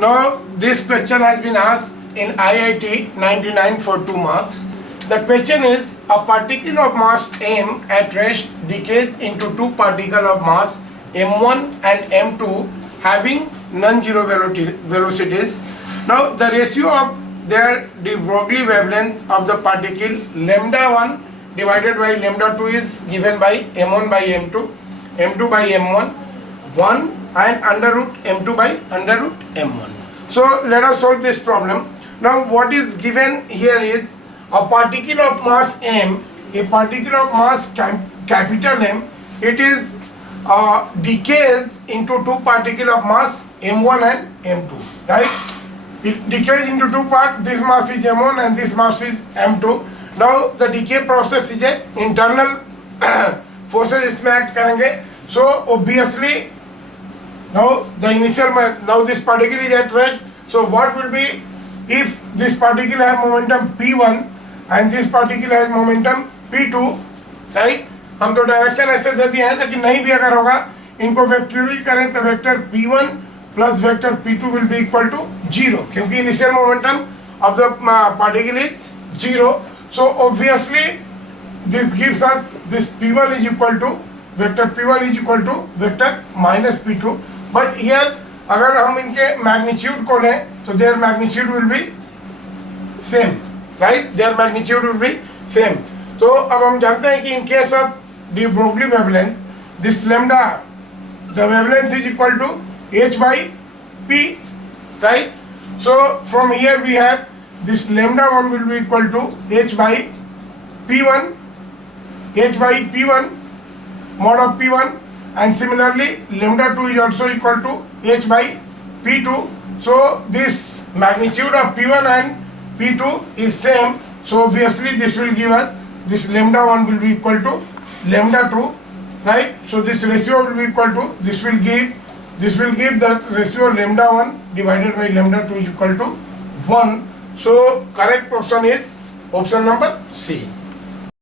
Now this question has been asked in IIT 99 for 2 marks. The question is, a particle of mass m at rest decays into two particles of mass m1 and m2 having non-zero velocities. Now the ratio of their de Broglie wavelength of the particle lambda 1 divided by lambda 2 is given by m1 by m2, m2 by m1, 1 and under root m2 by under root m1. So let us solve this problem. Now what is given here is a particle of mass m, a particle of mass capital M, it is decays into two particles of mass m1 and m2, right? It decays into two parts. This mass is m1 and this mass is m2. Now the decay process is a internal forces इसमें act करेंगे. So obviously now this particle is at rest. So what will be if this particle has momentum p1 and this particle has momentum p2, right? हम तो direction ऐसे दे दिए हैं, लेकिन नहीं भी अगर होगा इनको वेक्टोरियल करें तो vector p1 plus vector p2 will be equal to 0 क्योंकि initial momentum of the particle is 0. So obviously this gives us this p1 is equal to vector p1 is equal to vector minus p2. But here अगर हम इनके magnitude को लें तो their magnitude will be same, right? Their magnitude will be same. तो अब हम जानते हैं कि in case of de Broglie wavelength this lambda the wavelength is equal to h by p, right? So from here we have this lambda 1 will be equal to h by p1, h by p1 mod of p1, and similarly lambda 2 is also equal to h by p2. So this magnitude of p1 and p2 is same, so obviously this will give us this lambda 1 will be equal to lambda 2, right? So this ratio will be equal to this will give the ratio lambda 1 divided by lambda 2 is equal to 1. So correct option is option number C.